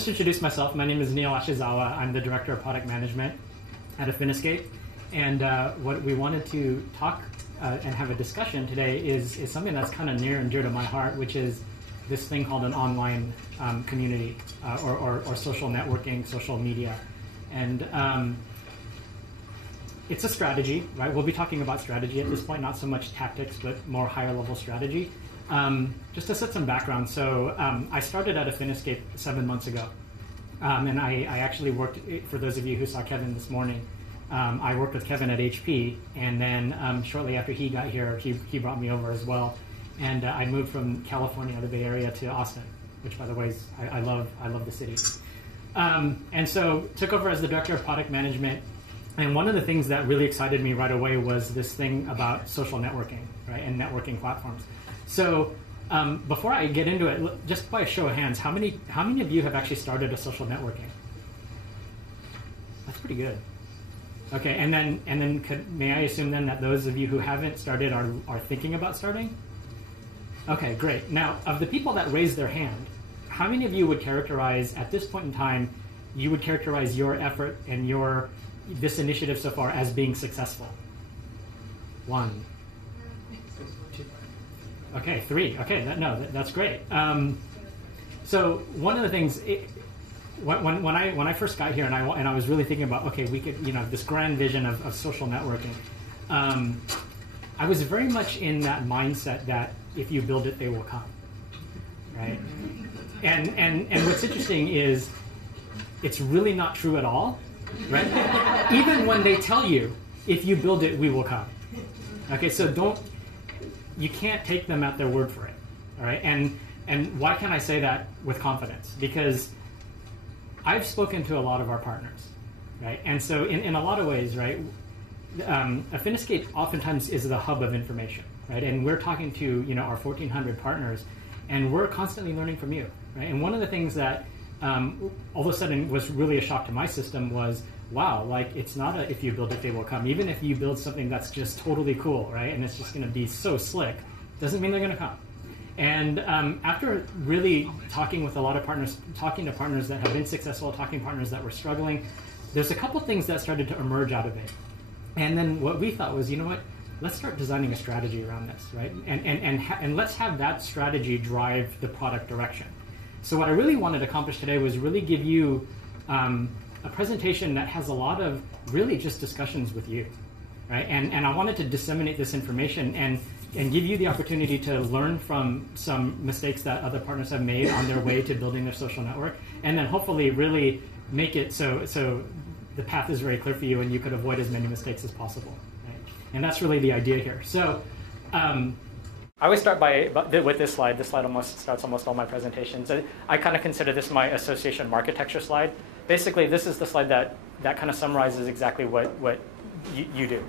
just introduce myself. My name is Neil Ashizawa. I'm the Director of Product Management at Affiniscape. And what we wanted to talk and have a discussion today is something that's kind of near and dear to my heart, which is this thing called an online community or social networking, social media. And it's a strategy, right? We'll be talking about strategy at this point, not so much tactics, but more higher level strategy. Just to set some background, so I started at Affiniscape 7 months ago. And I actually worked, for those of you who saw Kevin this morning, I worked with Kevin at HP, and then shortly after he got here, he brought me over as well. And I moved from California, the Bay Area, to Austin, which, by the way, is, I love the city. And so took over as the Director of Product Management. And one of the things that really excited me right away was this thing about social networking, right, and networking platforms. So before I get into it, just by a show of hands, how many of you have actually started a social networking? That's pretty good. Okay, and then may I assume then that those of you who haven't started are thinking about starting? Okay, great. Now, of the people that raised their hand, how many of you would characterize, at this point in time, you would characterize your effort and this initiative so far as being successful? 1, 2. Okay, 3. Okay, that's great. So one of the things, when I first got here and I was really thinking about, okay, we could, this grand vision of social networking, I was very much in that mindset that if you build it, they will come, right? And what's interesting is it's really not true at all, right? Even when they tell you, if you build it, we will come. Okay, so you can't take them at their word for it, all right? And why can I say that with confidence? Because I've spoken to a lot of our partners, right? And so in a lot of ways, right, Affiniscape oftentimes is the hub of information, right? And we're talking to our 1,400 partners, and we're constantly learning from you, right? And one of the things that all of a sudden was really a shock to my system was, wow, like it's not a if you build it, they will come. Even if you build something that's just totally cool, right, and it's just going to be so slick, doesn't mean they're going to come. And after really talking with a lot of partners, talking to partners that have been successful, talking to partners that were struggling, there's a couple things that started to emerge out of it. And then what we thought was, you know what, let's start designing a strategy around this, right? And let's have that strategy drive the product direction. So what I really wanted to accomplish today was really give you a presentation that has a lot of really just discussions with you, right? And I wanted to disseminate this information and give you the opportunity to learn from some mistakes that other partners have made on their way to building their social network, and then hopefully really make it so the path is very clear for you and you could avoid as many mistakes as possible, right? And that's really the idea here. So I always start with this slide. This slide starts almost all my presentations. I kind of consider this my association architecture slide. Basically, this is the slide that kind of summarizes exactly what you do,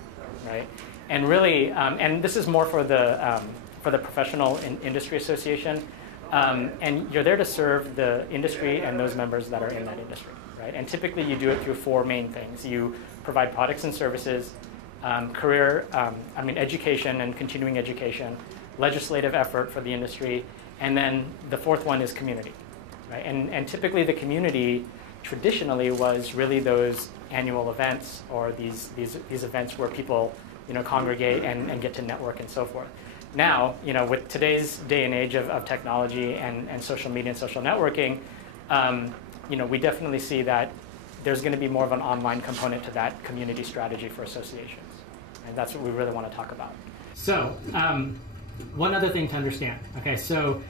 right? And really, and this is more for the professional industry association, and you're there to serve the industry and those members that are in that industry, right? And typically, you do it through 4 main things. You provide products and services, education and continuing education, legislative effort for the industry, and then the 4th one is community, right? And typically, the community traditionally was really those annual events or these events where people congregate and get to network and so forth. Now, with today's day and age of technology and social media and social networking, we definitely see that there's going to be more of an online component to that community strategy for associations. And that's what we really want to talk about. So, one other thing to understand. Okay, so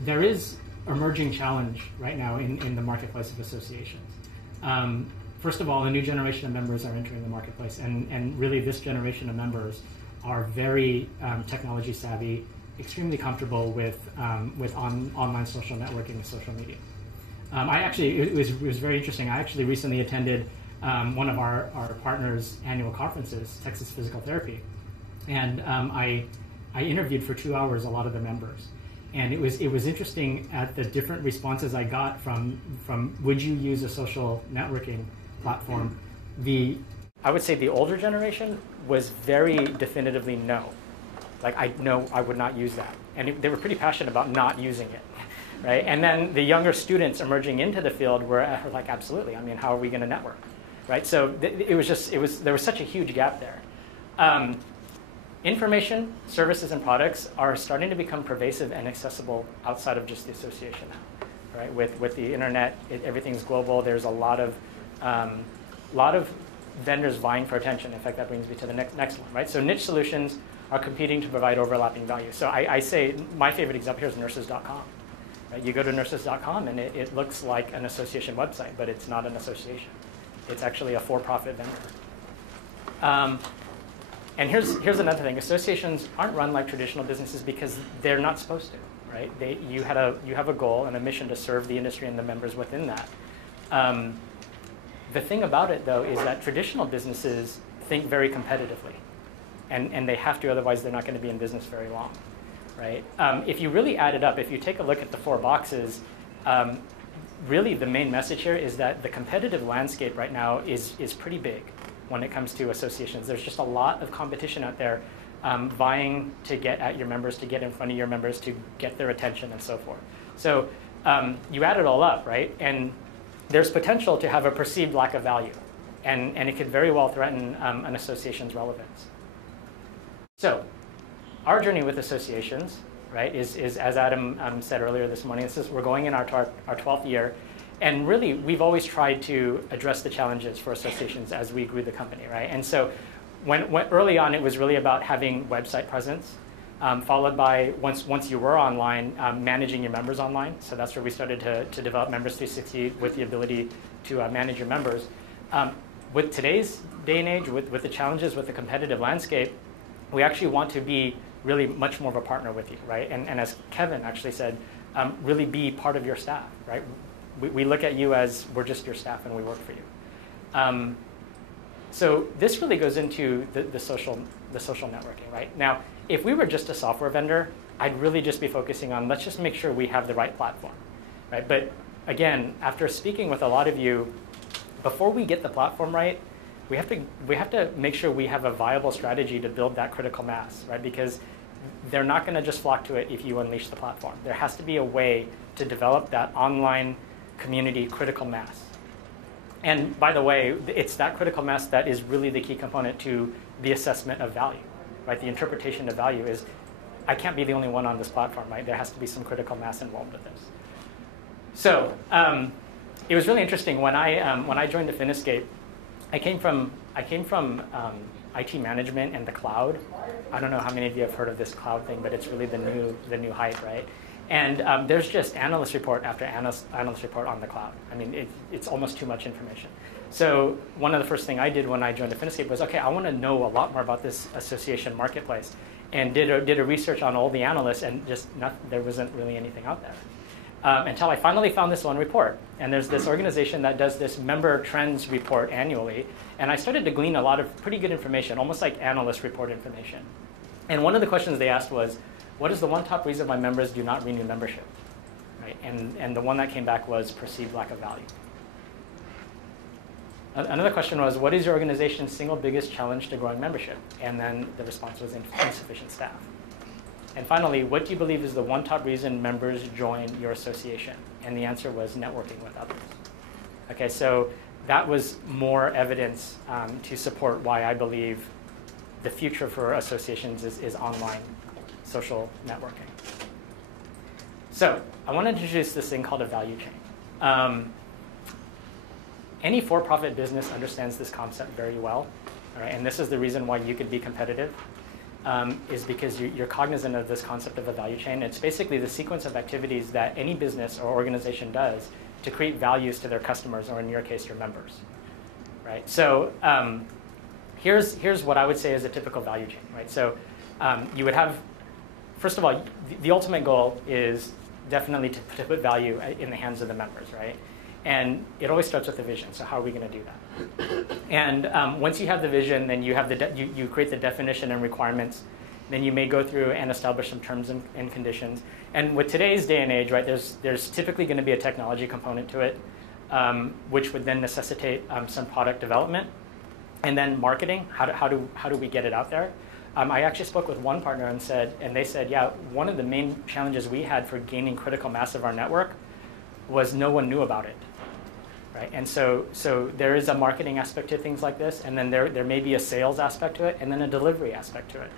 there is emerging challenge right now in the marketplace of associations. First of all, a new generation of members are entering the marketplace, and really this generation of members are very technology savvy, extremely comfortable with online social networking and social media. It was very interesting. I actually recently attended one of our partners' annual conferences, Texas Physical Therapy, and I interviewed for 2 hours a lot of the members. And it was interesting at the different responses I got from would you use a social networking platform? I would say the older generation was very definitively no. Like, I would not use that. And they were pretty passionate about not using it, right? And then the younger students emerging into the field were like, absolutely. I mean, how are we going to network, right? So there was such a huge gap there. Information, services, and products are starting to become pervasive and accessible outside of just the association now, right? With the internet, everything's global. There's a lot of vendors vying for attention. In fact, that brings me to the next one, right? So niche solutions are competing to provide overlapping value. So I say my favorite example here is nurses.com. Right? You go to nurses.com and it looks like an association website, but it's not an association. It's actually a for-profit vendor. And here's another thing. Associations aren't run like traditional businesses because they're not supposed to, right? You have a goal and a mission to serve the industry and the members within that. The thing about it, though, is that traditional businesses think very competitively. And they have to, otherwise they're not going to be in business very long, right? If you really add it up, if you take a look at the 4 boxes, really the main message here is that the competitive landscape right now is pretty big when it comes to associations. There's just a lot of competition out there vying to get at your members, to get in front of your members, to get their attention and so forth. So you add it all up, right? And there's potential to have a perceived lack of value. And it could very well threaten an association's relevance. So our journey with associations, right, is as Adam said earlier this morning, we're going in our 12th year. And really, we've always tried to address the challenges for associations as we grew the company, right? And so when early on, it was really about having website presence, followed by, once you were online, managing your members online. So that's where we started to develop Members 360 with the ability to manage your members. With today's day and age, with the challenges with the competitive landscape, we actually want to be really much more of a partner with you, right? And as Kevin actually said, really be part of your staff, right? We look at you as we're just your staff and we work for you. So this really goes into the social networking, right? Now, if we were just a software vendor, I'd really just be focusing on let's just make sure we have the right platform, right? But again, after speaking with a lot of you, before we get the platform right, we have to make sure we have a viable strategy to build that critical mass, right? Because they're not going to just flock to it if you unleash the platform. There has to be a way to develop that online community critical mass. And by the way, it's that critical mass that is really the key component to the assessment of value, right? The interpretation of value is, I can't be the only one on this platform, right? There has to be some critical mass involved with this. So it was really interesting when I joined Affiniscape. I came from IT management and the cloud. I don't know how many of you have heard of this cloud thing, but it's really the new hype, right? And there's just analyst report after analyst report on the cloud. I mean, it's almost too much information. So one of the first things I did when I joined Affiniscape was, okay, I want to know a lot more about this association marketplace, and did a research on all the analysts, and there wasn't really anything out there. Until I finally found this one report. And there's this organization that does this member trends report annually. And I started to glean a lot of pretty good information, almost like analyst report information. And one of the questions they asked was, what is the one top reason why members do not renew membership? Right? And the one that came back was perceived lack of value. Another question was, what is your organization's single biggest challenge to growing membership? And then the response was insufficient staff. And finally, what do you believe is the one top reason members join your association? And the answer was networking with others. Okay, so that was more evidence to support why I believe the future for associations is online social networking. So I want to introduce this thing called a value chain. Any for-profit business understands this concept very well, all right? And this is the reason why you could be competitive. Is because you're cognizant of this concept of a value chain. It's basically the sequence of activities that any business or organization does to create values to their customers, or in your case, your members, right? So here's what I would say is a typical value chain, right? So you would have, first of all, the ultimate goal is definitely to put value in the hands of the members, right? And it always starts with the vision. So how are we going to do that? And once you have the vision, then you have you create the definition and requirements. Then you may go through and establish some terms and conditions. And with today's day and age, right, there's typically going to be a technology component to it, which would then necessitate some product development, and then marketing. How do we get it out there? I actually spoke with one partner and they said, yeah, one of the main challenges we had for gaining critical mass of our network was no one knew about it, right? And so there is a marketing aspect to things like this, and then there may be a sales aspect to it, and then a delivery aspect to it.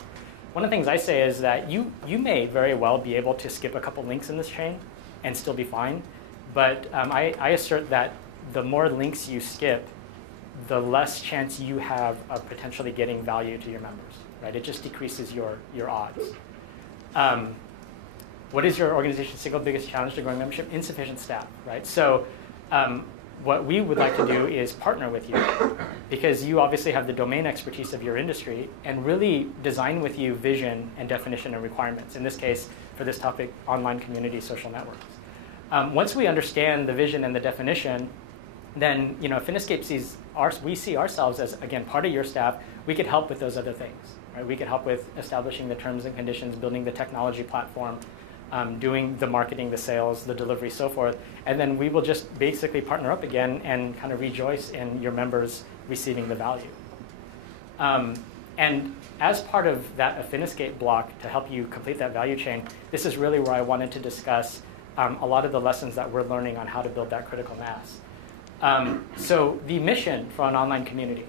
One of the things I say is that you may very well be able to skip a couple links in this chain and still be fine, but I assert that the more links you skip, the less chance you have of potentially getting value to your members, right? It just decreases your odds. What is your organization's single biggest challenge to growing membership? Insufficient staff, right? So what we would like to do is partner with you, because you obviously have the domain expertise of your industry, and really design with you vision and definition and requirements. In this case, for this topic, online community social networks. Once we understand the vision and the definition, then if Finiscape we see ourselves as, again, part of your staff, we could help with those other things. Right? We could help with establishing the terms and conditions, building the technology platform, doing the marketing, the sales, the delivery, so forth. And then we will just basically partner up again and kind of rejoice in your members receiving the value. And as part of that Finiscape block to help you complete that value chain, this is really where I wanted to discuss a lot of the lessons that we're learning on how to build that critical mass. So the mission for an online community.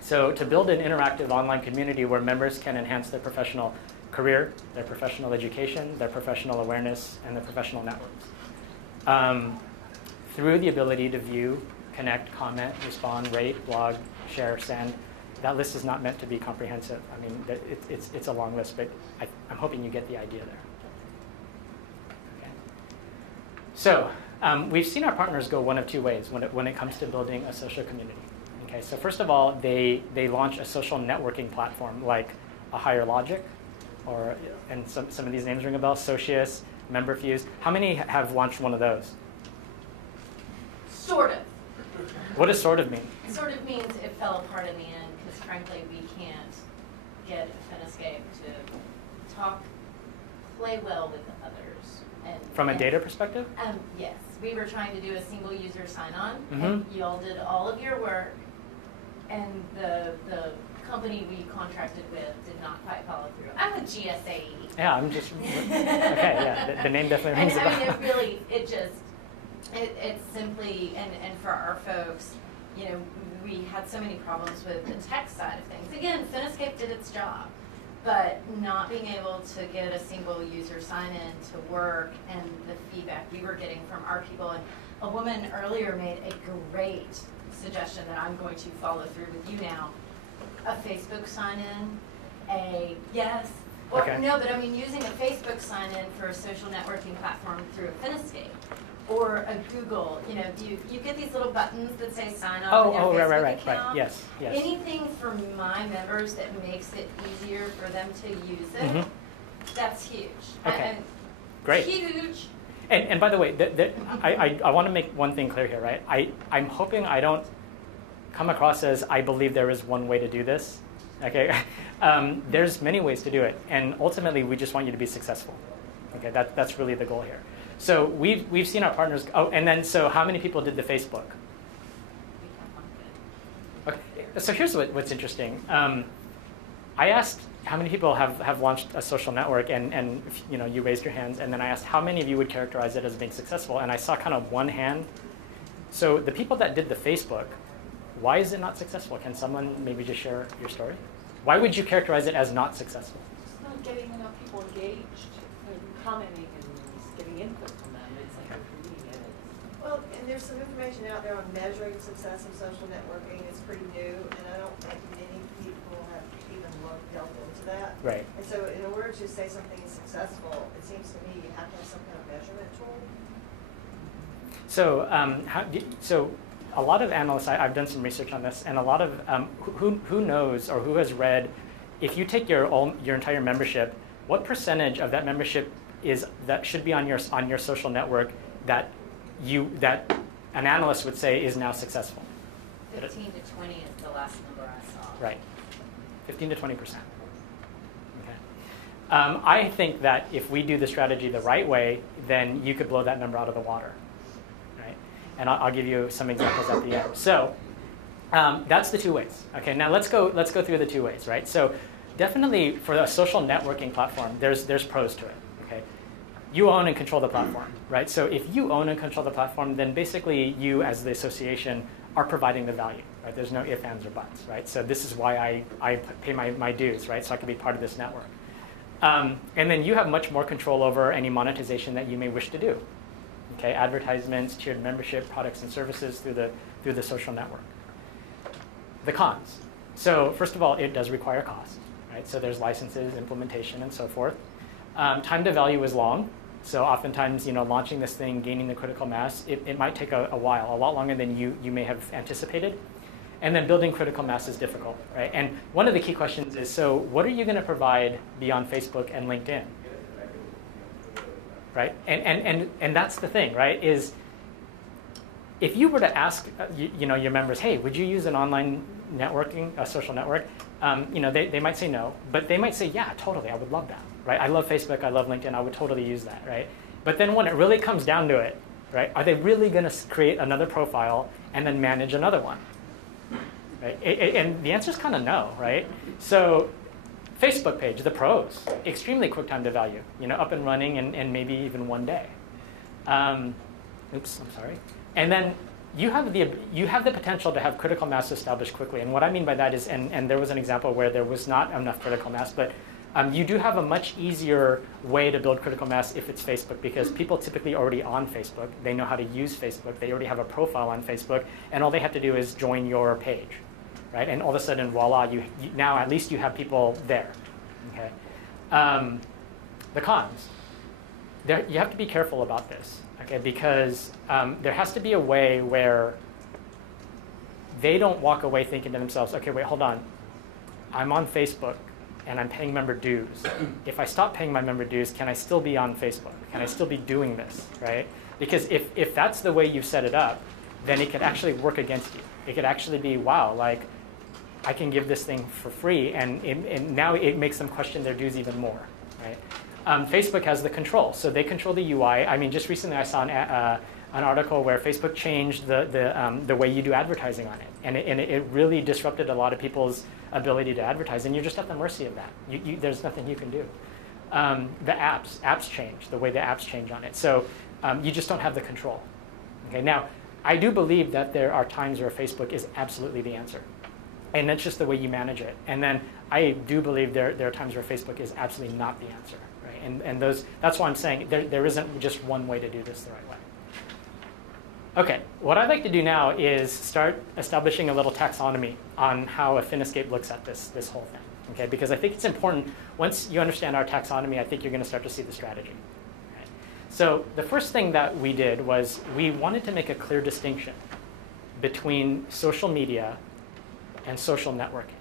So to build an interactive online community where members can enhance their professional career, their professional education, their professional awareness, and their professional networks. Through the ability to view, connect, comment, respond, rate, blog, share, send. That list is not meant to be comprehensive. I mean, it's a long list, but I'm hoping you get the idea there. Okay. So we've seen our partners go one of two ways when it comes to building a social community. Okay, so first of all, they launch a social networking platform like a Higher Logic, and some of these names ring a bell, Socius, Memberfuse. How many have launched one of those? Sort of. What does sort of mean? Sort of means it fell apart in the end because, frankly, we can't get Finiscape to play well with others. From a data perspective? Yes. We were trying to do a single user sign-on, Mm-hmm. and you all did all of your work, and the company we contracted with did not quite follow through. I'm with GSAE. Yeah, I'm just, okay, yeah, the name definitely rings a bell. I mean, it's simply, and for our folks, we had so many problems with the tech side of things. Again, Finiscape did its job, but not being able to get a single user sign-in to work, and the feedback we were getting from our people. And a woman earlier made a great suggestion that I'm going to follow through with you now. A Facebook sign-in, Okay. No, but I mean using a Facebook sign-in for a social networking platform through a Finiscape. Or a Google, you get these little buttons that say sign up in your Facebook account. Right. Yes. Anything for my members that makes it easier for them to use it, that's huge. Okay. Great. Huge. And by the way, I want to make one thing clear here, right? I'm hoping I don't come across as I believe there is one way to do this. Okay. There's many ways to do it, and ultimately we just want you to be successful. Okay. That's really the goal here. So we've seen our partners. Oh, and then so how many people did the Facebook? Okay. So here's what's interesting. I asked how many people have launched a social network, and you raised your hands, and then I asked how many of you would characterize it as being successful, and I saw kind of one hand. So the people that did the Facebook, why is it not successful? Can someone maybe just share your story? Why would you characterize it as not successful? It's not getting enough people engaged and commenting and getting input from them. It's like reading it. Well, and there's some information out there on measuring success of social networking. It's pretty new, and I don't think many people have even delved into that. Right. And so in order to say something is successful, it seems to me you have to have some kind of measurement tool. So, so a lot of analysts, I've done some research on this, and a lot of who knows or who has read, if you take your entire membership, what percentage of that membership that should be on your social network that an analyst would say is now successful? 15 to 20 is the last number I saw. Right, 15 to 20%. Okay. I think that if we do the strategy the right way, then you could blow that number out of the water. And I'll give you some examples at the end. So that's the two ways. Okay, now let's go through the two ways, right? So definitely for a social networking platform, there's pros to it. Okay, you own and control the platform, right? So if you own and control the platform, then basically you, as the association, are providing the value, right? There's no ifs, ands, or buts, right? So this is why I pay my dues, right? So I can be part of this network. And then you have much more control over any monetization that you may wish to do. Okay, advertisements, tiered membership, products and services through the social network. The cons. So first of all, it does require cost, right? So there's licenses, implementation, and so forth. Time to value is long. So oftentimes, launching this thing, gaining the critical mass, it might take a while, a lot longer than you may have anticipated. And then building critical mass is difficult, right? And one of the key questions is, so what are you going to provide beyond Facebook and LinkedIn? Right? And that's the thing, right? Is if you were to ask your members, hey, would you use an online networking, a social network? They might say no, but they might say, yeah, totally, I would love that, right? I love Facebook, I love LinkedIn, I would totally use that, right? But then when it really comes down to it, right, are they really going to create another profile and then manage another one? Right? And the answer is kind of no, right? So Facebook page, the pros, extremely quick time to value, up and running and maybe even one day. Oops, I'm sorry. And then you have the potential to have critical mass established quickly. And what I mean by that is, and there was an example where there was not enough critical mass, but you do have a much easier way to build critical mass if it's Facebook, because people typically already on Facebook. They know how to use Facebook. They already have a profile on Facebook, and all they have to do is join your page, right? And all of a sudden, voila, you now at least you have people there. Okay. The cons. You have to be careful about this, okay? Because there has to be a way where they don't walk away thinking to themselves, okay, wait, hold on. I'm on Facebook and I'm paying member dues. If I stop paying my member dues, can I still be on Facebook? Can I still be doing this, right? Because if that's the way you set it up, then it could actually work against you. It could actually be, wow, like I can give this thing for free, and now it makes them question their dues even more, right? Facebook has the control, so they control the UI. I mean, just recently I saw an article where Facebook changed the way you do advertising on it, and it really disrupted a lot of people's ability to advertise, and you're just at the mercy of that. There's nothing you can do. The apps change, the way the apps change on it, so you just don't have the control. Okay, now I do believe that there are times where Facebook is absolutely the answer, and that's just the way you manage it. And then I do believe there are times where Facebook is absolutely not the answer, right? And that's why I'm saying there isn't just one way to do this the right way. Okay, what I'd like to do now is start establishing a little taxonomy on how a Finescape looks at this whole thing. Okay, because I think it's important. Once you understand our taxonomy, I think you're going to start to see the strategy. Right? So the first thing that we did was we wanted to make a clear distinction between social media and social networking.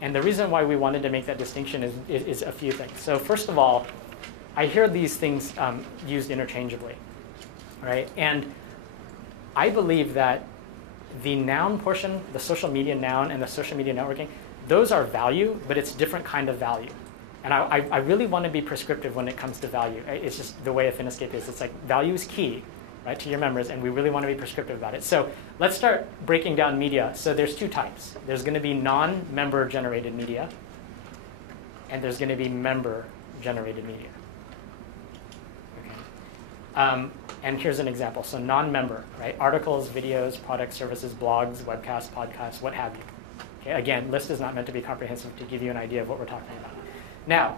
And the reason why we wanted to make that distinction is a few things. So first of all, I hear these things used interchangeably, right? And I believe that the noun portion, the social media noun and the social media networking, those are value, but it's different kind of value. And I really want to be prescriptive when it comes to value. It's just the way a Finescape is. It's like value is key, right, to your members, and we really want to be prescriptive about it. So let's start breaking down media. So there's two types. There's going to be non-member generated media, and there's going to be member generated media. Okay. And here's an example. So non-member, right? Articles, videos, products, services, blogs, webcasts, podcasts, what have you. Okay. Again, list is not meant to be comprehensive, to give you an idea of what we're talking about. Now,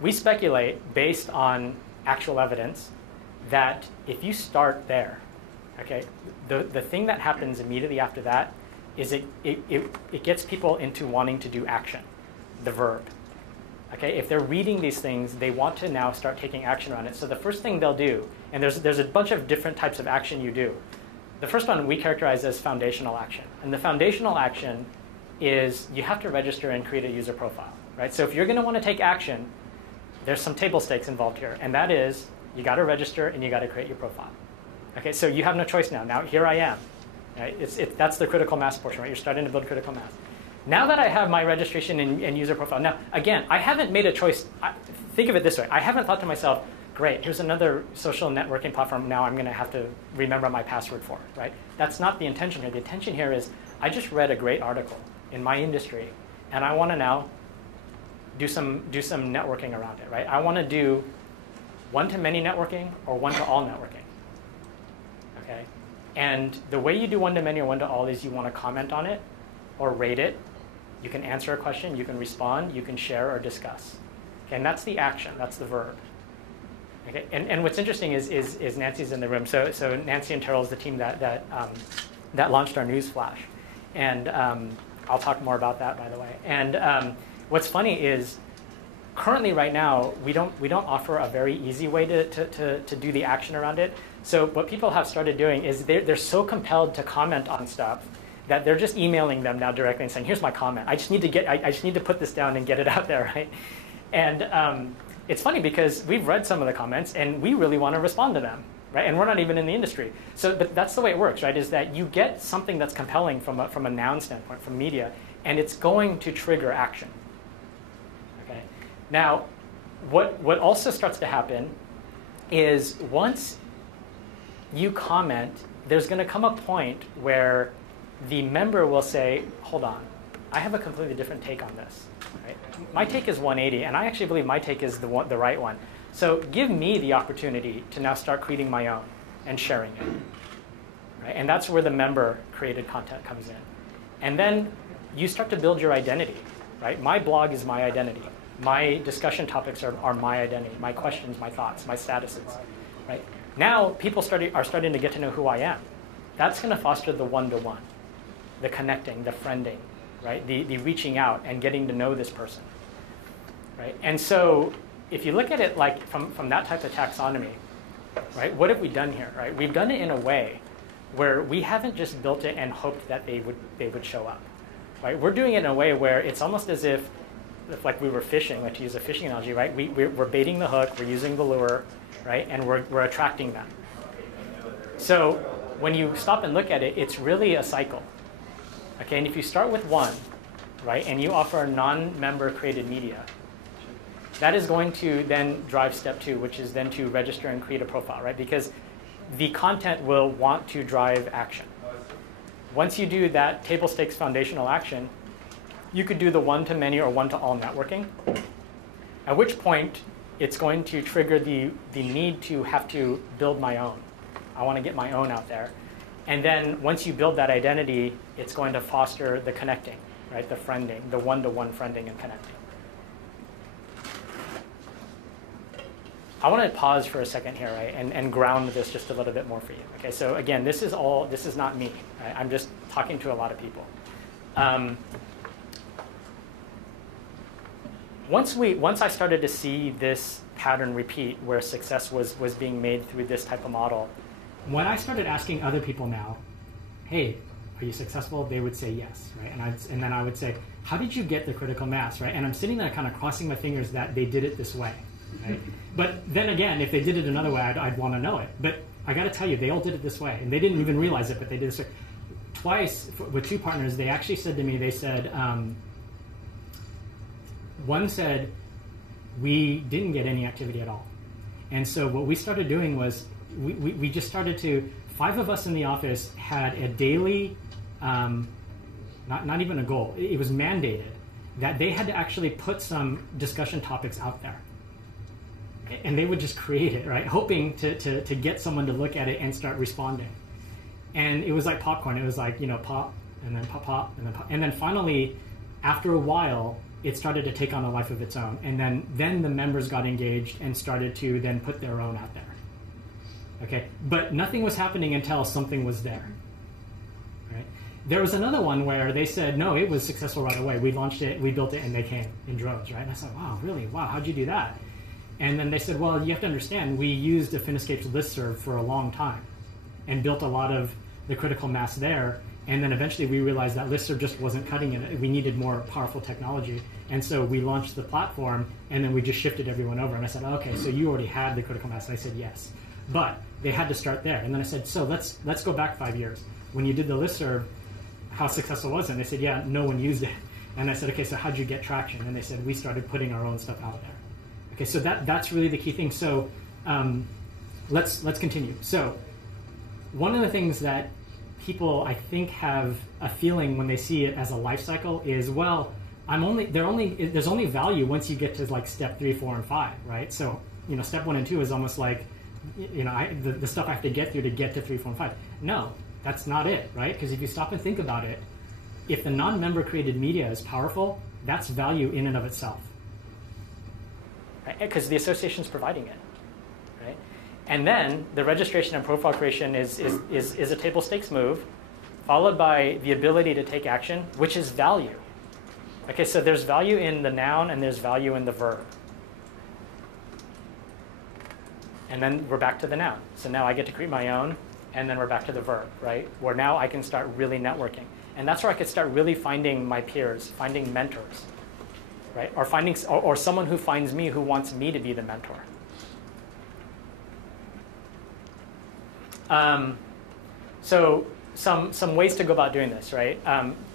we speculate based on actual evidence that if you start there, okay, the thing that happens immediately after that is it gets people into wanting to do action, the verb. Okay, if they're reading these things, they want to now start taking action on it. So the first thing they'll do, and there's a bunch of different types of action you do. The first one we characterize as foundational action. And the foundational action is you have to register and create a user profile, right? So if you're going to want to take action, there's some table stakes involved here, and that is you got to register and you got to create your profile. Okay, so you have no choice now. Now here I am. Right? That's the critical mass portion, right? You're starting to build critical mass. Now that I have my registration and user profile, now again, I haven't made a choice. Think of it this way: I haven't thought to myself, "Great, here's another social networking platform. Now I'm going to have to remember my password for it." Right? That's not the intention here. The intention here is I just read a great article in my industry, and I want to now do some networking around it, right? I want to do one-to-many networking or one-to-all networking, okay? And the way you do one-to-many or one-to-all is you want to comment on it or rate it. You can answer a question, you can respond, you can share or discuss. Okay, and that's the action, that's the verb. Okay, and what's interesting is Nancy's in the room. So Nancy and Terrell is the team that launched our news flash, and I'll talk more about that, by the way. And what's funny is, currently right now we don't offer a very easy way to do the action around it. So what people have started doing is they're so compelled to comment on stuff that they're just emailing them now directly and saying, "Here's my comment. I just need to put this down and get it out there," right? And it's funny because we've read some of the comments and we really want to respond to them, right? And we're not even in the industry. So, but that's the way it works, right? Is that you get something that's compelling from a noun standpoint, from media, and it's going to trigger action. Okay. Now, what also starts to happen is once you comment, there's going to come a point where the member will say, "Hold on, I have a completely different take on this. Right? My take is 180, and I actually believe my take is the right one. So give me the opportunity to now start creating my own and sharing it." Right? And that's where the member-created content comes in. And then you start to build your identity. Right? My blog is my identity. My discussion topics are my identity. My questions, my thoughts, my statuses. Right? Now people are starting to get to know who I am. That's going to foster the one-to-one, the connecting, the friending, right? The reaching out and getting to know this person, right? And so if you look at it like from that type of taxonomy, right? What have we done here, right? We've done it in a way where we haven't just built it and hoped that they would show up, right? We're doing it in a way where it's almost as if like we were fishing, like to use a fishing analogy, right? We're baiting the hook, we're using the lure, right? And we're attracting them. So when you stop and look at it, it's really a cycle. Okay, and if you start with one, right, and you offer non-member created media, that is going to then drive step 2, which is then to register and create a profile, right? Because the content will want to drive action. Once you do that table stakes foundational action, you could do the one-to-many or one-to-all networking, at which point it's going to trigger the need to have to build my own. I want to get my own out there. And then once you build that identity, it's going to foster the connecting, right? The friending, the one-to-one friending and connecting. I want to pause for a second here, right, and ground this just a little bit more for you. Okay, so again, this is not me. Right? I'm just talking to a lot of people. Once I started to see this pattern repeat, where success was being made through this type of model, when I started asking other people now, "Hey, are you successful?" they would say yes, right? And then I would say, "How did you get the critical mass?" Right? And I'm sitting there kind of crossing my fingers that they did it this way, right? But then again, if they did it another way, I'd want to know it. But I got to tell you, they all did it this way, and they didn't even realize it, but they did it this way. Twice with 2 partners, they actually said to me, they said, one said, "We didn't get any activity at all." And so what we started doing was we just started to, 5 of us in the office had a daily, not even a goal, it was mandated that they had to actually put some discussion topics out there. Okay? And they would just create it, right? Hoping to get someone to look at it and start responding. And it was like popcorn. It was like, pop, and then pop, pop, and then pop. And then finally, after a while, it started to take on a life of its own. And then the members got engaged and started to then put their own out there. Okay, but nothing was happening until something was there. Right? There was another one where they said, "No, it was successful right away. We launched it, we built it, and they came in droves." Right? And I said, "Wow, really? Wow, how'd you do that?" And then they said, "Well, you have to understand, we used a Finiscape's listserv for a long time and built a lot of the critical mass there. And then eventually we realized that listserv just wasn't cutting it. We needed more powerful technology. And so we launched the platform, and then we just shifted everyone over." And I said, "Okay, so you already had the critical mass?" And I said, "Yes." But they had to start there. And then I said, "So let's go back 5 years. When you did the listserv, how successful was it?" And they said, "Yeah, no one used it." And I said, "Okay, so how'd you get traction?" And they said, "We started putting our own stuff out there." Okay, so that's really the key thing. So let's continue. So one of the things that people, I think, have a feeling when they see it as a life cycle is, well, there's only value once you get to like step 3, 4, and 5, right? So, step 1 and 2 is almost like, the stuff I have to get through to get to 3, 4, and 5. No, that's not it, right? Because if you stop and think about it, if the non-member created media is powerful, that's value in and of itself. Right? Because the association is providing it, right? And then the registration and profile creation is a table stakes move, followed by the ability to take action, which is value. Okay, so there's value in the noun and there's value in the verb. And then we're back to the noun. So now I get to create my own, and then we're back to the verb, right? Where now I can start really networking. And that's where I could start really finding my peers, finding mentors, right? Or someone who finds me who wants me to be the mentor. So some ways to go about doing this, right?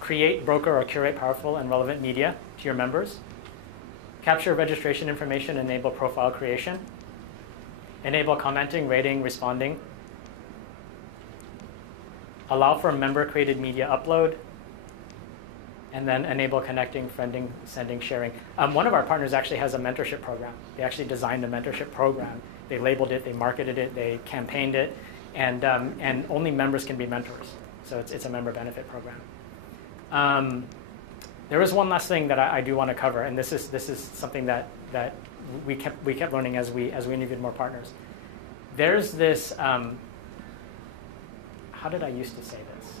Create, broker, or curate powerful and relevant media to your members. Capture registration information, enable profile creation. Enable commenting, rating, responding. Allow for member-created media upload. And then enable connecting, friending, sending, sharing. One of our partners actually has a mentorship program. They actually designed a mentorship program. They labeled it, they marketed it, they campaigned it, and only members can be mentors. So it's a member benefit program. There is one last thing that I do want to cover, and this is something that we kept learning as we interviewed more partners. There's this. How did I used to say this?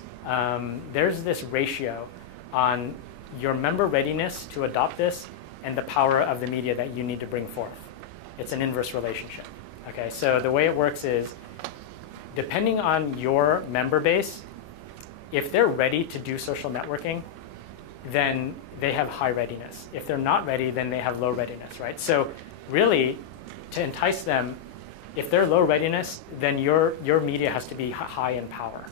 There's this ratio on your member readiness to adopt this and the power of the media that you need to bring forth. It's an inverse relationship. Okay, so the way it works is, depending on your member base, if they're ready to do social networking, then they have high readiness. If they're not ready, then they have low readiness, right? So really, to entice them, if they're low readiness, then your media has to be high in power.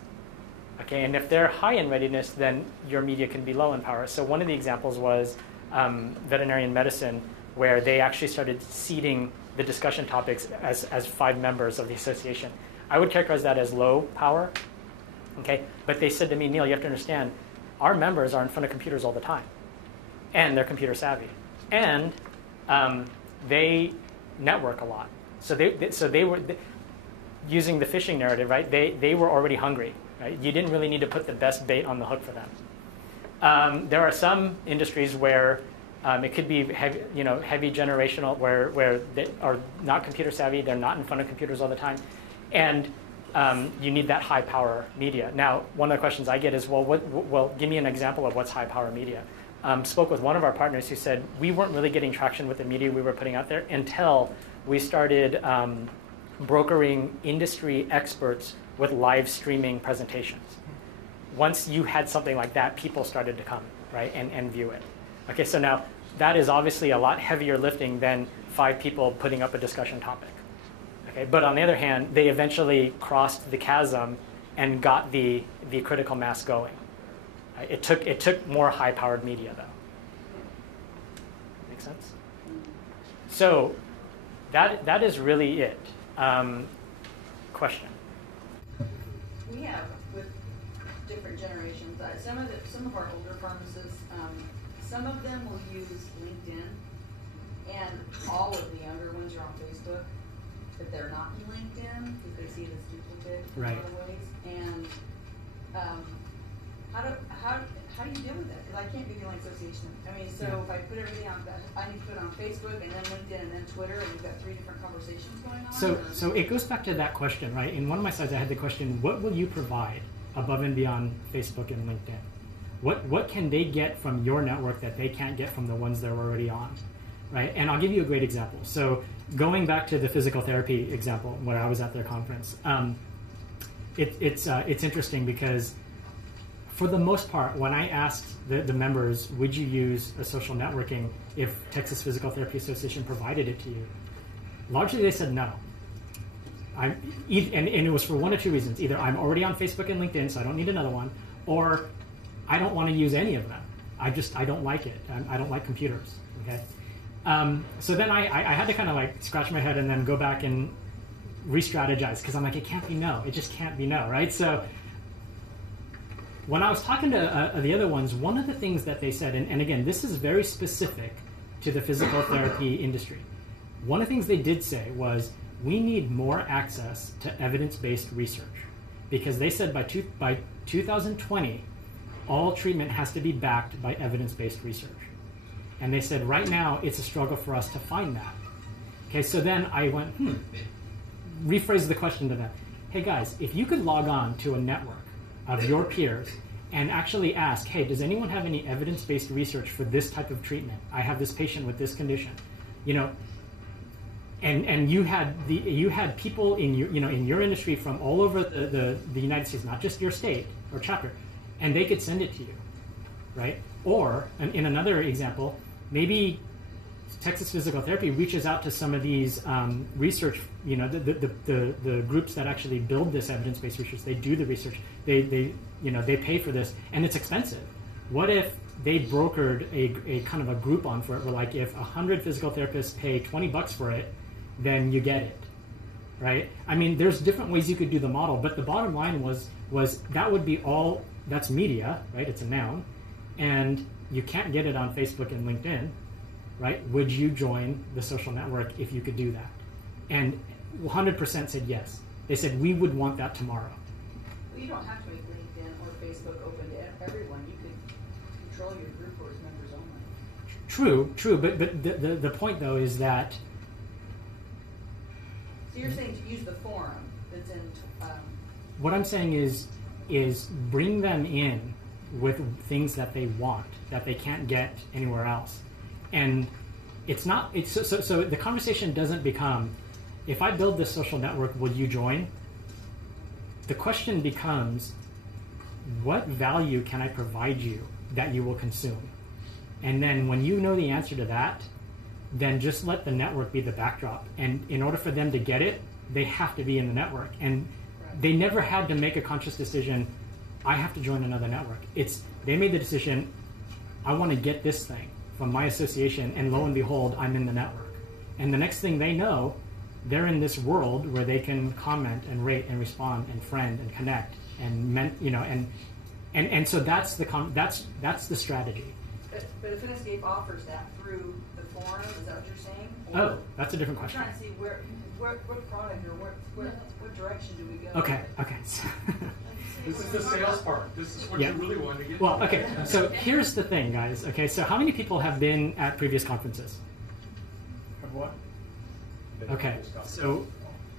Okay, and if they're high in readiness, then your media can be low in power. So one of the examples was veterinary medicine, where they actually started seeding the discussion topics as 5 members of the association. I would characterize that as low power. Okay, but they said to me, Neil, you have to understand, our members are in front of computers all the time, and they're computer savvy, and they network a lot. So they were using the fishing narrative, right? They were already hungry, right? You didn't really need to put the best bait on the hook for them. There are some industries where it could be heavy generational, where they are not computer savvy, they're not in front of computers all the time, and you need that high power media. Now, one of the questions I get is, well, give me an example of what's high power media. Spoke with one of our partners who said we weren't really getting traction with the media we were putting out there until we started brokering industry experts with live streaming presentations. Once you had something like that, people started to come, right, and view it. Okay, so now that is obviously a lot heavier lifting than 5 people putting up a discussion topic. Okay, but on the other hand, they eventually crossed the chasm and got the critical mass going. It took more high-powered media, though. Make sense? So that is really it. Question? We have, with different generations, some of our older pharmacists, some of them will use LinkedIn, and all of the younger ones are on Facebook, but they're not in LinkedIn because they see it as duplicate in other ways. And how do you deal with that? Because I can't be the only association. I mean, so if I put everything on, I need to put it on Facebook and then LinkedIn and then Twitter, and you've got 3 different conversations going on. So it goes back to that question, right? In one of my slides, I had the question: what will you provide above and beyond Facebook and LinkedIn? What can they get from your network that they can't get from the ones they're already on, right? And I'll give you a great example. So going back to the physical therapy example, where I was at their conference, it's interesting because for the most part, when I asked the members, would you use a social networking if Texas Physical Therapy Association provided it to you? Largely they said no. And it was for one of 2 reasons. Either I'm already on Facebook and LinkedIn, so I don't need another one, or I don't want to use any of them. I don't like it. I don't like computers, okay? So then I had to kind of like scratch my head and then go back and re-strategize, because I'm like, it can't be no. It just can't be no, right? So when I was talking to the other ones, one of the things that they said, and again, this is very specific to the physical therapy industry. One of the things they did say was, we need more access to evidence-based research. Because they said by 2020, all treatment has to be backed by evidence-based research. And they said, right now, it's a struggle for us to find that. Okay, so then I went, rephrase the question to them. Hey guys, if you could log on to a network of your peers and actually ask, hey, does anyone have any evidence-based research for this type of treatment? I have this patient with this condition, you know, and you had people in your industry from all over the United States, not just your state or chapter, and they could send it to you, right? Or in another example, maybe Texas Physical Therapy reaches out to some of these research, you know, the groups that actually build this evidence-based research. They do the research. They pay for this, and it's expensive. What if they brokered a kind of a Groupon for it, where like if 100 physical therapists pay $20 for it, then you get it, right? I mean, there's different ways you could do the model, but the bottom line was that would be all. That's media, right? It's a noun, and you can't get it on Facebook and LinkedIn. Right? Would you join the social network if you could do that? And 100% said yes. They said, we would want that tomorrow. Well, you don't have to make LinkedIn or Facebook open to everyone. You could control your group or its members only. True. But the point, though, is that... So you're saying to use the forum that's in... What I'm saying is bring them in with things that they want, that they can't get anywhere else. And it's not, so the conversation doesn't become, if I build this social network, will you join? The question becomes, what value can I provide you that you will consume? And then when you know the answer to that, then just let the network be the backdrop. And in order for them to get it, they have to be in the network. And they never had to make a conscious decision, I have to join another network. They made the decision, I want to get this thing from my association, and lo and behold, I'm in the network. And the next thing they know, they're in this world where they can comment and rate and respond and friend and connect and so that's the strategy. But if Finescape offers that through the forum, is that what you're saying? Oh, that's a different question. I'm trying to see what product or what direction do we go? Okay. This is the sales part. This is what you really want to get. Well, okay, so here's the thing, guys. Okay, so how many people have been at previous conferences? Have what? Okay, so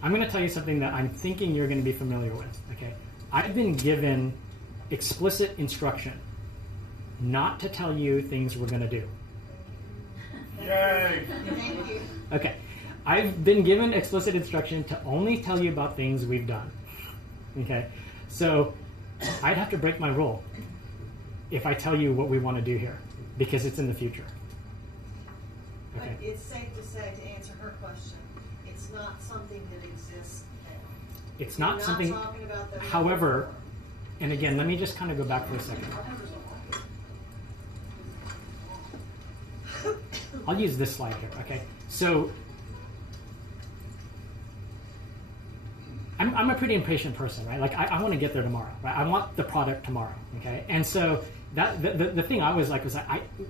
I'm going to tell you something that I'm thinking you're going to be familiar with. Okay, I've been given explicit instruction not to tell you things we're going to do. Yay! Thank you. Okay, I've been given explicit instruction to only tell you about things we've done. Okay, so I'd have to break my rule if I tell you what we want to do here, because it's in the future. Okay. But it's safe to say, to answer her question, it's not something that exists now. It's not We're something, talking about the however, and again, let me just kind of go back for a second. I'll use this slide here, okay? So I'm a pretty impatient person, right? Like I want to get there tomorrow, right? I want the product tomorrow, okay? And so that the thing I was like was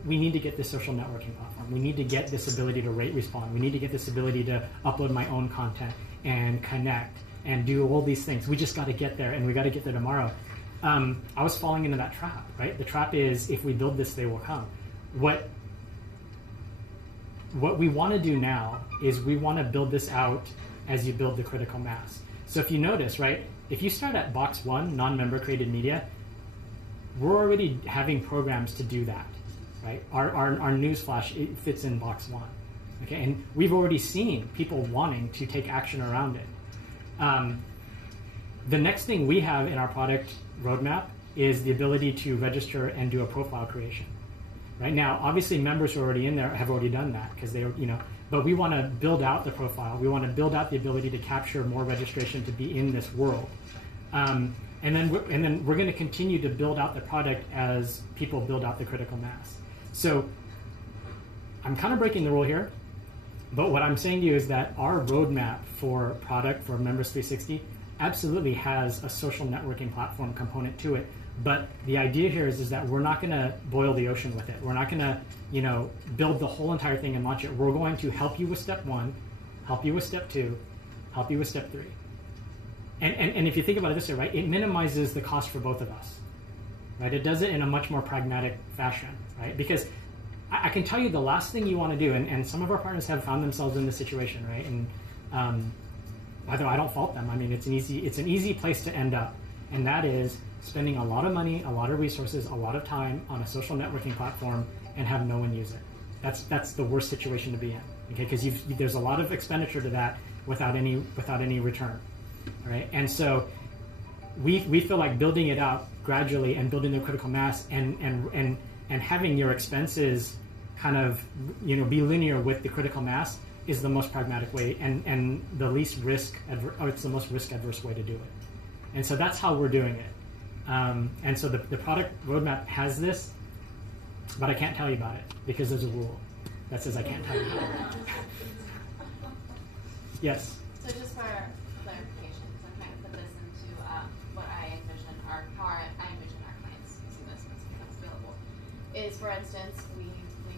we need to get this social networking platform. We need to get this ability to rate respond. We need to get this ability to upload my own content and connect and do all these things. We just got to get there, and we got to get there tomorrow. I was falling into that trap, right? The trap is, if we build this, they will come. What we want to do now is we want to build this out as you build the critical mass. So if you notice, right, if you start at box 1, non-member created media, we're already having programs to do that, right? Our newsflash, it fits in box 1, okay? And we've already seen people wanting to take action around it. The next thing we have in our product roadmap is the ability to register and do a profile creation. Right now, obviously, members who are already in there have already done that because they, but we want to build out the profile. We want to build out the ability to capture more registration to be in this world. And then we're going to continue to build out the product as people build out the critical mass. So I'm kind of breaking the rule here, but what I'm saying to you is that our roadmap for product for Members 360 absolutely has a social networking platform component to it, But the idea here is that we're not going to boil the ocean with it. We're not going to, build the whole entire thing and launch it. We're going to help you with step 1, help you with step 2, help you with step 3. And if you think about it this way, right, it minimizes the cost for both of us, right? It does it in a much more pragmatic fashion, right? Because I can tell you the last thing you want to do, and some of our partners have found themselves in this situation, right? And although I don't fault them, I mean, it's an easy place to end up, and that is spending a lot of money, a lot of resources, a lot of time on a social networking platform and have no one use it. That's the worst situation to be in, okay? Because there's a lot of expenditure to that without any return. All right, and so we feel like building it out gradually and building the critical mass and having your expenses kind of be linear with the critical mass is the most pragmatic way and the least it's the most risk adverse way to do it. And so that's how we're doing it. And so the product roadmap has this, but I can't tell you about it because there's a rule that says I can't tell you about it. Yes. So just for clarification, because I'm trying to put this into what I envision how I envision our clients using this once it becomes available, is for instance, we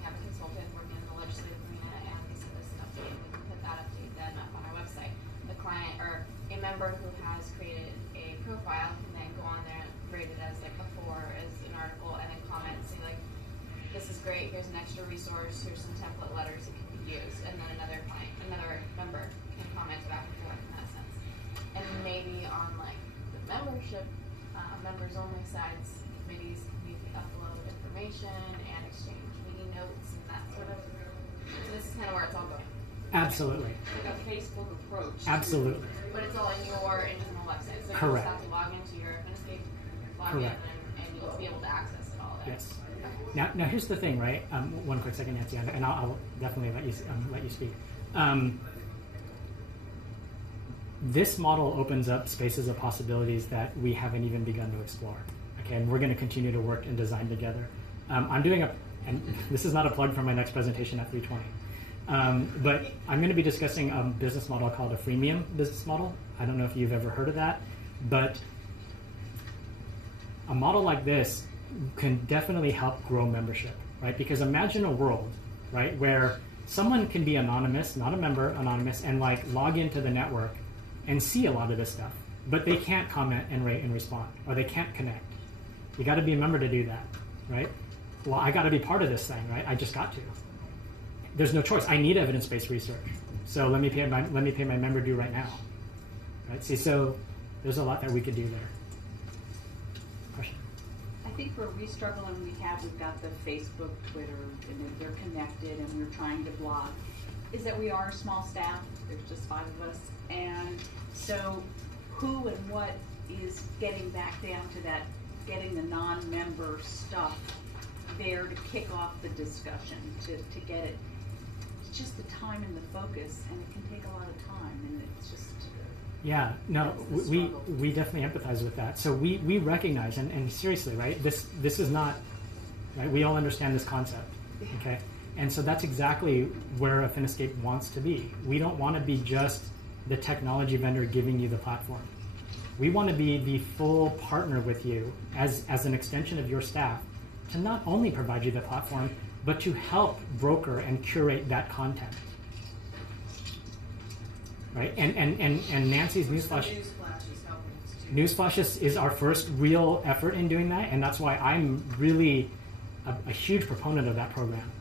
have a consultant working in the legislative arena and they send us an update and we can put that update then up on our website. The client or a member who has created a profile can then go on there and rate it as like a 4 as an article and then comment and say like, this is great, here's an extra resource, here's some template letters that can be used, and then another member can comment back and forth in that sense. And maybe on like the membership, members only sites, committees can maybe upload information and exchange meeting notes and that sort of. So this is kind of where it's all going. Absolutely. Like a Facebook approach. Absolutely. But it's all in your internal website. So Correct. you just have to log into your Finescape login and you'll be able to access it all there. Yes. Now here's the thing, right? One quick second, Nancy, and I'll definitely let you speak. This model opens up spaces of possibilities that we haven't even begun to explore. Okay, and we're going to continue to work and design together. I'm doing and this is not a plug for my next presentation at 320, but I'm going to be discussing a business model called a freemium business model. I don't know if you've ever heard of that, but a model like this can definitely help grow membership, right? Because imagine a world, right, where someone can be anonymous, not a member, anonymous, and like log into the network and see a lot of this stuff, but they can't comment and rate and respond, or they can't connect. You got to be a member to do that, right? Well, I got to be part of this thing, right? I just got to. There's no choice. I need evidence-based research, so let me pay my member due right now, right? See, so there's a lot that we could do there. Question. I think where we struggle and we've got the Facebook, Twitter, and they're connected and we're trying to blog, is that we are a small staff. There's just 5 of us. And so who and what is getting back down to that, getting the non-member stuff there to kick off the discussion, to get it. It's just the time and the focus, and it can take a lot of time, and it's just... Yeah, no, we definitely empathize with that. So we recognize, and seriously, right, this is not, right, we all understand this concept, okay? And so that's exactly where a Finescape wants to be. We don't want to be just the technology vendor giving you the platform. We want to be the full partner with you as an extension of your staff to not only provide you the platform, but to help broker and curate that content. Right? And Nancy's Newsflash. Newsflash is helping us too. Newsflash is our first real effort in doing that, and that's why I'm really a huge proponent of that program.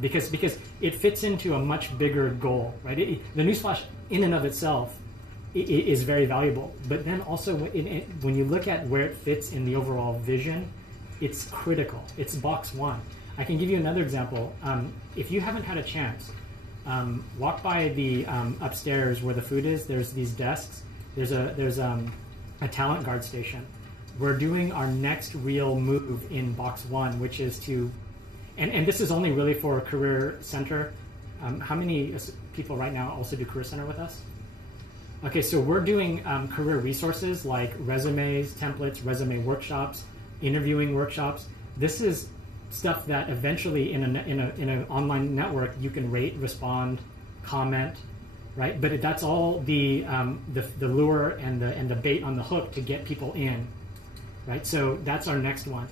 Because it fits into a much bigger goal, right? The Newsflash in and of itself is very valuable, but then also when you look at where it fits in the overall vision, it's critical. It's box 1. I can give you another example. If you haven't had a chance, walk by the upstairs where the food is. There's these desks. There's a talent guard station. We're doing our next real move in box 1, which is to, and this is only really for Career Center. How many people right now also do Career Center with us? Okay, so we're doing career resources like resumes, templates, resume workshops, interviewing workshops. This is stuff that eventually in an online network you can rate, respond, comment, right? But that's all the lure and the bait on the hook to get people in, right? So that's our next one.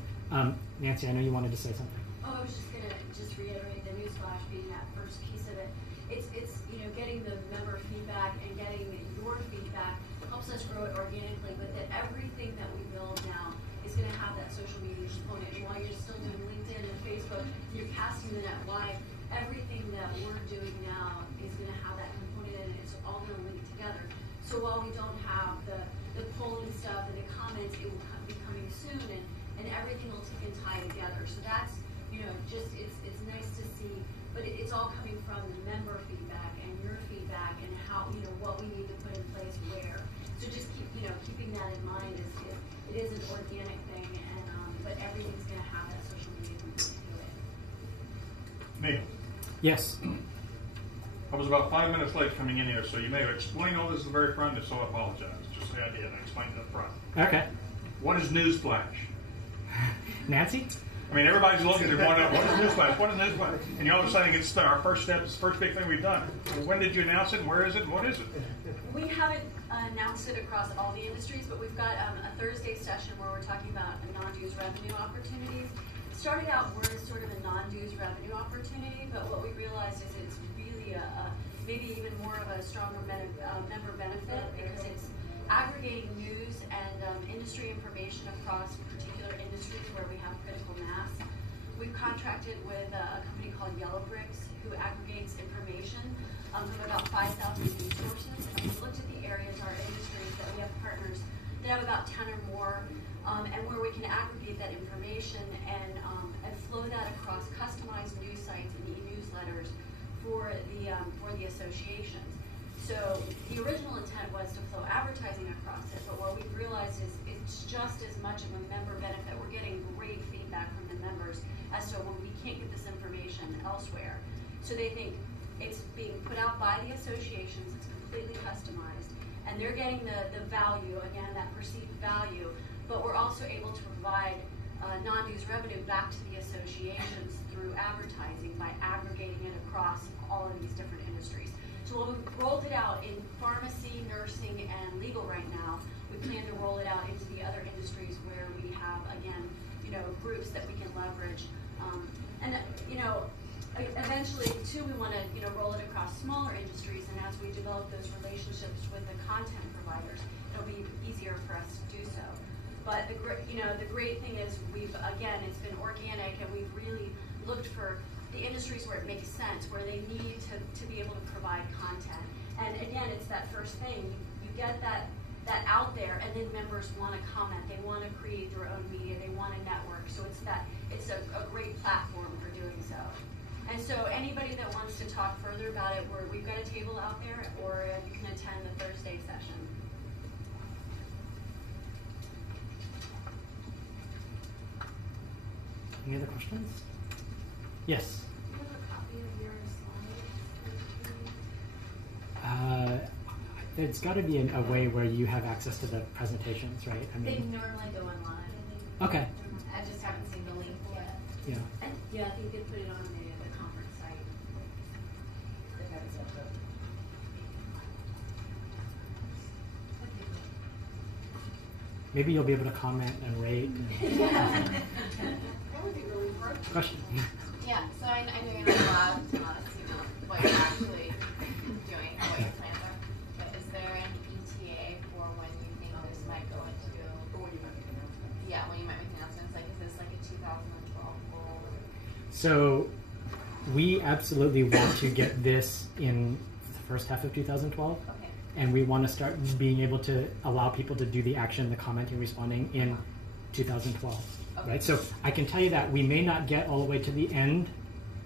Nancy, I know you wanted to say something. Oh, I was just gonna reiterate the newsflash being that first piece of it. It's getting the member feedback and getting your feedback helps us grow it organically, but that everything that we build now is gonna have that social media component. And while you're still doing LinkedIn and Facebook, you're casting the net wide. Everything that we're doing now is gonna have that component in it. It's all gonna link together. So while we don't have the polling stuff and the comments, it will be coming soon, and everything will tick and tie together. So that's, just it's nice to see, but it's all coming from the member feedback and your feedback and how, what we need to put in place where. So just keeping that in mind is it is an organic thing, and but everything's going to have that social media component to it. Neil. Yes. I was about 5 minutes late coming in here, so you may have explained all this at the very front, and so I apologize. Just say I did. I explained it up front. Okay. What is Newsflash? Nancy? I mean, everybody's looking at what is Newsflash? What is Newsflash? And you're all saying it's our first step, it's the first big thing we've done. Well, when did you announce it, and where is it, and what is it? We haven't announced it across all the industries, but we've got a Thursday session where we're talking about non-dues revenue opportunities. It started out more as sort of a non-dues revenue opportunity, but what we realized is it's really maybe even more of a stronger member benefit, because it's aggregating news and industry information across particular industries where we have critical mass. We've contracted with a company called Yellow Bricks, who aggregates information from about 5,000 news sources. And we looked at the areas, our industries, that we have partners that have about 10 or more, and where we can aggregate that information and flow that across customized news sites and e-newsletters for the associations. So the original intent was to flow advertising across it, but what we've realized is it's just as much of a member benefit. We're getting great feedback from the members as to when we can't get this information elsewhere. So they think it's being put out by the associations, it's completely customized, and they're getting the value, again, that perceived value, but we're also able to provide non-dues revenue back to the associations through advertising by aggregating it across all of these different industries. So when we've rolled it out in pharmacy, nursing, and legal right now, we plan to roll it out into the other industries where we have, again, groups that we can leverage. Eventually, too, we want to, roll it across smaller industries, and as we develop those relationships with the content providers, it'll be easier for us to do so. But the great thing is it's been organic, and we've really looked for the industries where it makes sense, where they need to be able to provide content. And again, it's that first thing. You get that out there, and then members want to comment. They want to create their own media. They want to network. So it's a great platform for doing so. And so anybody that wants to talk further about it, we've got a table out there, or you can attend the Thursday session. Any other questions? Yes. Do you have a copy of your slides? There's got to be a way where you have access to the presentations, right? I They mean, normally go online. okay. I just haven't seen the link yet. Yeah. I think they put it on the conference site. Maybe you'll be able to comment and rate. That would be really hard. Question. Yeah, so I know you're not allowed to tell us, what you're actually doing, or what your plans are, but is there an ETA for when you think this might go into? Or when you might make announcements. Yeah, when you might make announcements, like, is this like a 2012 goal? So we absolutely want to get this in the first half of 2012. Okay. And we want to start being able to allow people to do the action, the commenting, responding in 2012. Okay. Right? So I can tell you that we may not get all the way to the end,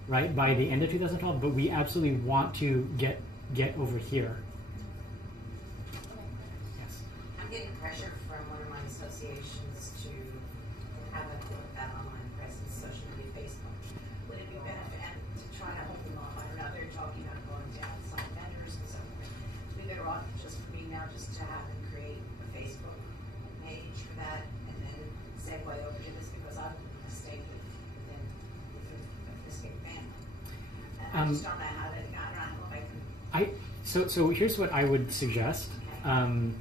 right, by the end of 2012, but we absolutely want to get over here. Okay. Yes. I'm getting pressure from one of my associations to have that online presence, social media, Facebook. Would it be benefit to try to hold them off? I don't know, they're talking about going to outside vendors and stuff. We better off just for me now just to have them create a Facebook page for that and then segue over to this because I'm a stay within this big family. And I just don't know how to, I don't know if I can. So here's what I would suggest. Okay.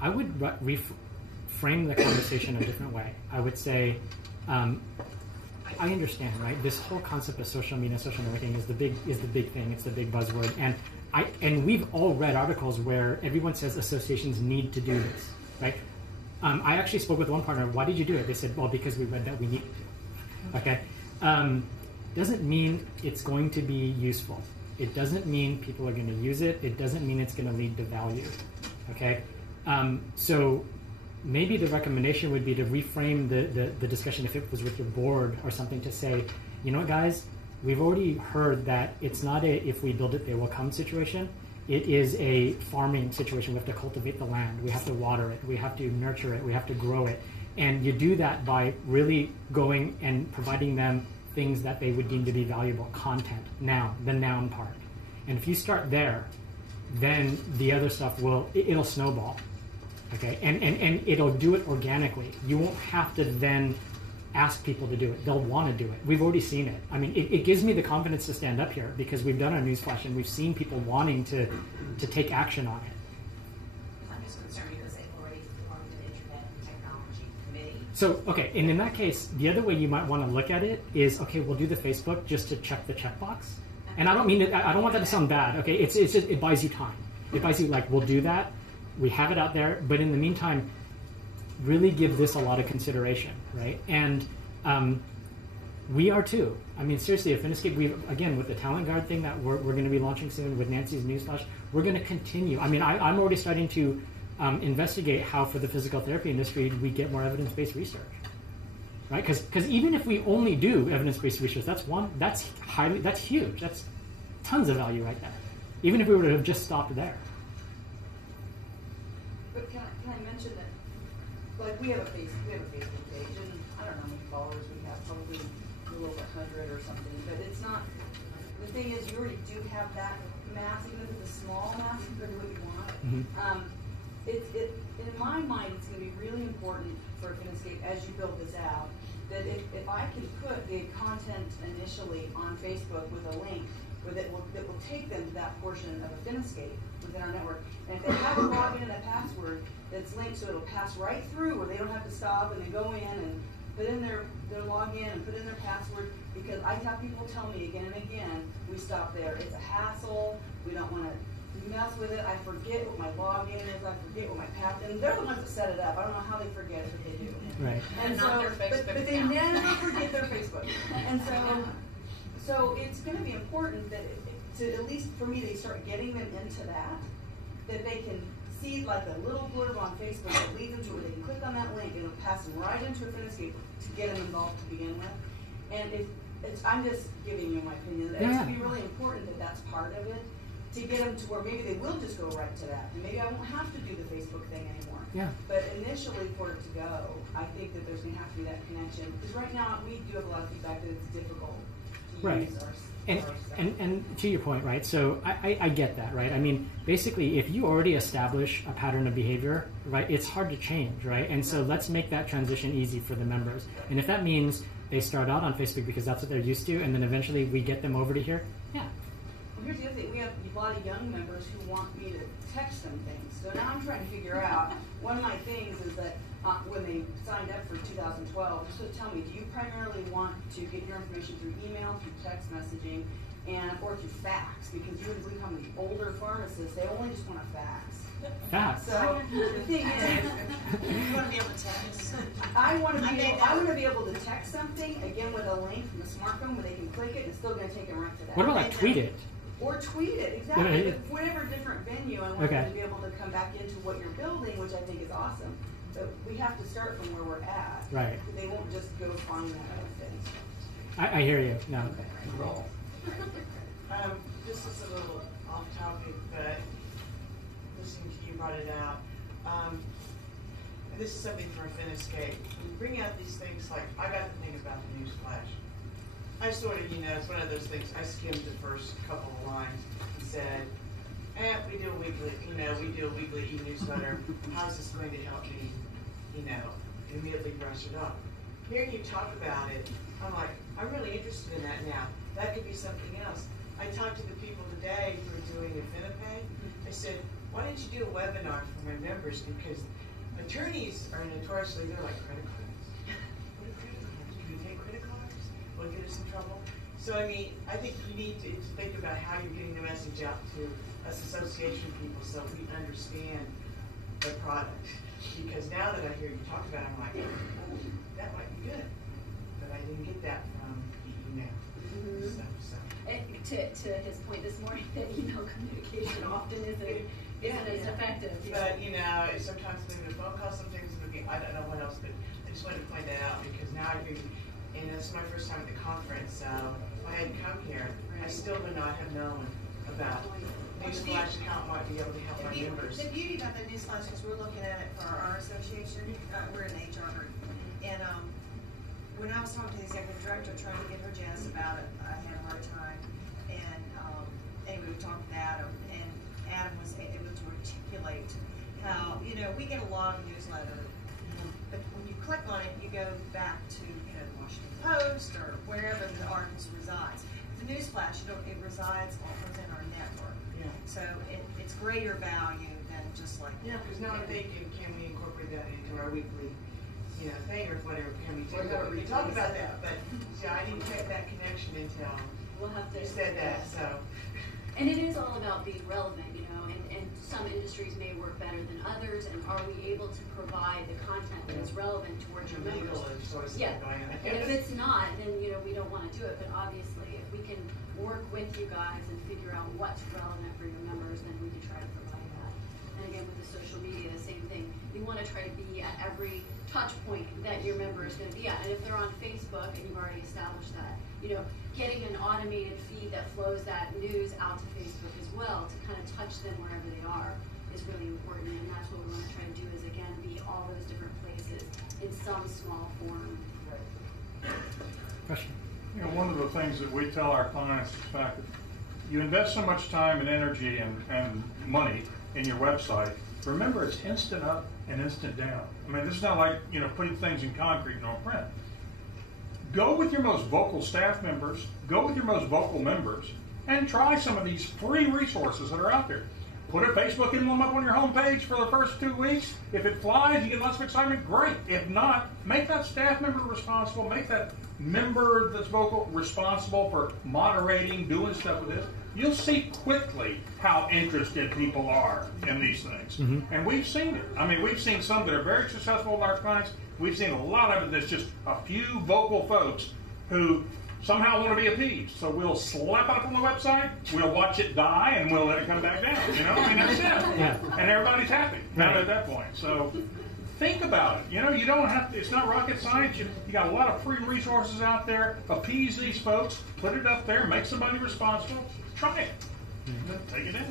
I would frame the conversation a different way. I would say, I understand, right? This whole concept of social media, social networking is the big thing. It's the big buzzword, and we've all read articles where everyone says associations need to do this, right? I actually spoke with one partner. Why did you do it? They said, well, because we read that we needed to. Okay, doesn't mean it's going to be useful. It doesn't mean people are going to use it. It doesn't mean it's going to lead to value. Okay, so maybe the recommendation would be to reframe the discussion if it was with your board or something, to say, you know what, guys, we've already heard that it's not a if we build it they will come situation. It is a farming situation. We have to cultivate the land. We have to water it. We have to nurture it. We have to grow it. And you do that by really going and providing them things that they would deem to be valuable, content, noun, the noun part. And if you start there, then the other stuff it'll snowball. Okay, and it'll do it organically. You won't have to then ask people to do it. They'll want to do it. We've already seen it. I mean, it gives me the confidence to stand up here because we've done our newsflash and we've seen people wanting to take action on it. I'm just concerned because they've already formed an Internet and Technology Committee. So, okay, and in that case, the other way you might want to look at it is, okay, we'll do the Facebook just to check the checkbox. And I don't mean it, I don't want that to sound bad, okay? It buys you time. It buys you, like, we'll do that. We have it out there, but in the meantime, really give this a lot of consideration, right? And we are too. I mean, seriously, at Finescape, again, with the Talent Guard thing that we're going to be launching soon with Nancy's newsflash, we're going to continue. I mean, I'm already starting to investigate how for the physical therapy industry we get more evidence-based research, right? Because even if we only do evidence-based research, that's huge. That's tons of value right there. Even if we were to have just stopped there. But can I mention that, like, we have a Facebook page, and I don't know how many followers we have, probably a little over 100 or something, but it's not, the thing is, you already do have that mass, even if it's a small mass, compared to what you want. Mm-hmm. In my mind, it's going to be really important for Finescape, as you build this out, that if I can put the content initially on Facebook with a link that will take them to that portion of a Finescape within our network, and if they have a login and a password that's linked, so it'll pass right through where they don't have to stop and they go in and put in their login and put in their password, because I have people tell me again and again, we stop there. It's a hassle. We don't want to mess with it. I forget what my login is. I forget what my password. And they're the ones that set it up. I don't know how they forget it, but they do. Right. And not so, their Facebook but they account. never forget their Facebook. And so it's going to be important that to at least for me, they start getting them into that they can see like a little blurb on Facebook that leads them to where they can click on that link and it'll pass them right into a Finescape to get them involved to begin with. And I'm just giving you my opinion. It's going to be really important that that's part of it, to get them to where maybe they will just go right to that. And maybe I won't have to do the Facebook thing anymore. Yeah. But initially, for it to go, I think that there's going to have to be that connection. Because right now, we do have a lot of feedback that it's difficult to use our stuff. And to your point, right, so I get that, right? I mean, basically, if you already establish a pattern of behavior, right, it's hard to change, right? And so let's make that transition easy for the members. And if that means they start out on Facebook because that's what they're used to, and then eventually we get them over to here, yeah. Well, here's the other thing. We have a lot of young members who want me to text them things. So now I'm trying to figure out, one of my things is that when they signed up for 2012, just to tell me, do you primarily want to get your information through email, through text messaging, or through fax? Because you would believe how many older pharmacists, they only just want a fax. Fax. So the thing is, You want to be able to text. I want to be able to text something, again with a link from a smartphone where they can click it and it's still going to take them right to that. What about like tweet it? Or tweet it, exactly. Whatever different venue, I want them to be able to come back into what you're building, which I think is awesome. But we have to start from where we're at. Right. They won't just go find that other thing. I hear you. No. Roll. This is a little off topic, but listening to you brought it out. And this is something from Finescape. We bring out these things like, I got to think about the newsflash. I sort of, it's one of those things, I skimmed the first couple of lines and said, we do a weekly, we do a weekly e-newsletter. How's this going to help me, immediately brush it off? Hearing you talk about it, I'm like, I'm really interested in that now. That could be something else. I talked to the people today who are doing the FiniPay. I said, why don't you do a webinar for my members? Because Attorneys are notoriously, they're like credit cards. What are credit cards? Can you take credit cards? Will it get us in trouble? So I mean, I think you need to think about how you're getting the message out to us association people so we understand the product. Because now that I hear you talk about it, I'm like, oh, that might be good. But I didn't get that from the email. So. And to his point this morning, that email communication often isn't as effective. But you know, sometimes maybe a phone call, some things would be, I don't know what else, but I just wanted to point that out because now I think, and this is my first time at the conference, so if I hadn't come here, I still would not have known about Newsflash account might be able to help my members. The beauty about the Newsflash is we're looking at it for our association. We're an HR group. And when I was talking to the executive director trying to get her jazz about it, I had a hard time. And anyway, we talked with Adam, and Adam was able to articulate how, you know, we get a lot of newsletter, but when you click on it, you go back to, you know, the Washington Post or wherever the article resides. The Newsflash, it resides within our network. Yeah. So it's greater value than just like. Yeah, because now I'm thinking, can we incorporate that into our weekly, you know, thing or whatever? Can we do that? We talk about that, but see, I didn't make that connection until We'll have to. you said that. So. And it is all about being relevant, you know, and some industries may work better than others, and are we able to provide the content that is relevant towards your members? Yeah, and if it's not, then, you know, we don't want to do it, but obviously, if we can work with you guys and figure out what's relevant for your members, then we can try to provide that. And again, with the social media, the same thing. You want to try to be at every touch point that your member is going to be at, and if they're on Facebook, and you've already established that, you know, getting an automated feed that flows that news out to Facebook as well to kind of touch them wherever they are is really important, and that's what we want to try to do is, again, be all those different places in some small form. Question? You know, one of the things that we tell our clients is the fact that you invest so much time and energy and money in your website. Remember, it's instant up and instant down. I mean, this is not like, you know, putting things in concrete and on print. Go with your most vocal staff members, go with your most vocal members, and try some of these free resources that are out there. Put a Facebook emblem up on your homepage for the first 2 weeks. If it flies, you get lots of excitement, great. If not, make that staff member responsible, make that member that's vocal responsible for moderating, doing stuff with this. You'll see quickly how interested people are in these things. Mm-hmm. And we've seen it. I mean, we've seen some that are very successful with our clients. We've seen a lot of it that's just a few vocal folks who somehow want to be appeased. So we'll slap it up on the website, we'll watch it die, and we'll let it come back down. You know, I mean, that's it. Yeah. And everybody's happy at that point. So think about it. You know, you don't have to, it's not rocket science. You got a lot of free resources out there. Appease these folks, put it up there, make somebody responsible. Try it. Take it down.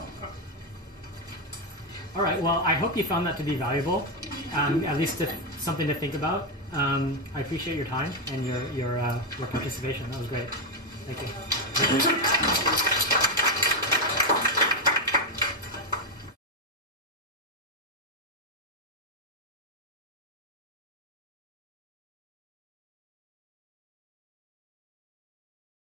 All right. Well, I hope you found that to be valuable, at least something to think about. I appreciate your time and your participation. That was great. Thank you.